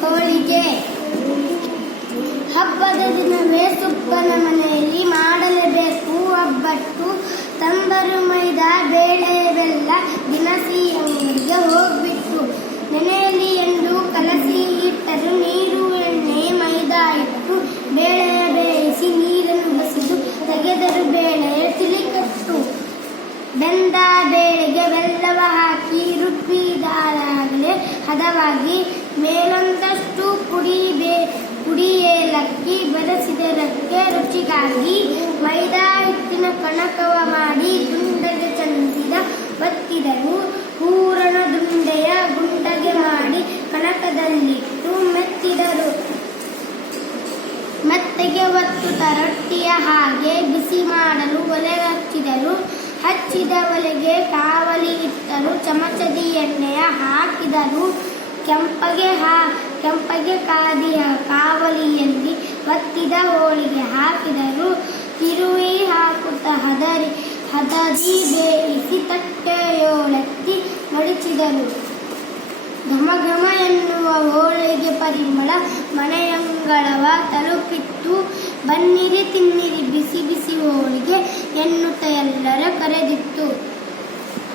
ಹೋಳಿಗೆ ಹಬ್ಬದ ದಿನವೇ ಸುಬ್ಬನ ಮನೆಯಲ್ಲಿ ಮಾಡಲೇಬೇಕು ಒಬ್ಬಟ್ಟು. ತಂದರು ಮೈದಾ ಬೇಳೆ ಬೆಲ್ಲ ದಿನಸಿ ಅಂಗಡಿಗೆ ಹೋಗ್ಬಿಟ್ಟು. ನೆನೆಯಲಿ ಎಂದು ಕಲಸಿ ಇಟ್ಟರು ನೀರು ಎಣ್ಣೆ ಮೈದಾ ಇಟ್ಟು. ಬೇಳೆ ಬೇಯಿಸಿ ನೀರನ್ನು ಬಸಿದು ತೆಗೆದರು ಬೇಳೆ ತಿಳಿಕಟ್ಟು. ಬೆಂದ ಬೇಳೆಗೆ ಬೆಲ್ಲವ ಹಾಕಿ ರುಬ್ಬಿದಾಗಲೇ ಹದವಾಗಿ ಮೇಲೊಂದಷ್ಟು ಪುಡಿ ಏಲಕ್ಕಿ ಬೆರೆಸಿದರಕ್ಕೆ ರುಚಿಗಾಗಿ. ಮೈದಾ ಹಿಟ್ಟಿನ ಕಣಕವ ಮಾಡಿ ದುಂಡಗೆ ಚಂದಿದ ಒತ್ತಿದರು. ಹೂರಣ ದುಂಡೆಯ ಗುಂಡಗೆ ಮಾಡಿ ಕಣಕದಲ್ಲಿಟ್ಟು ಮೆತ್ತಿದರು. ಮೆತ್ತಗೆ ಒತ್ತುತ್ತ ರೊಟ್ಟಿಯ ಹಾಗೆ ಬಿಸಿ ಮಾಡಲು ಒಲೆ ಹಚ್ಚಿದರು. ಹಚ್ಚಿದ ಒಲೆಗೆ ಕಾವಲಿ ಇಟ್ಟರು. ಚಮಚದಿ ಎಣ್ಣೆಯ ಹಾಕಿದರು. ಕೆಂಪಗೆ ಕಾದಿಯ ಕಾವಲಿಯಲ್ಲಿ ಒತ್ತಿದ ಹೋಳಿಗೆ ಹಾಕಿದರು. ತಿರುವಿ ಹಾಕುತ್ತ ಹದದಿ ಬೇಯಿಸಿ ತಟ್ಟೆಯೋಳೆತ್ತಿ ಮಡಿಚಿದರು. ಘಮ ಎನ್ನುವ ಹೋಳಿಗೆ ಪರಿಮಳ ಮನೆಯಂಗಳವ ತಲುಪಿತ್ತು. ಬನ್ನಿರಿ ತಿನ್ನಿರಿ ಬಿಸಿ ಬಿಸಿ ಹೋಳಿಗೆ ಎನ್ನುತ್ತ ಎಲ್ಲರ ಕರೆದಿತ್ತು.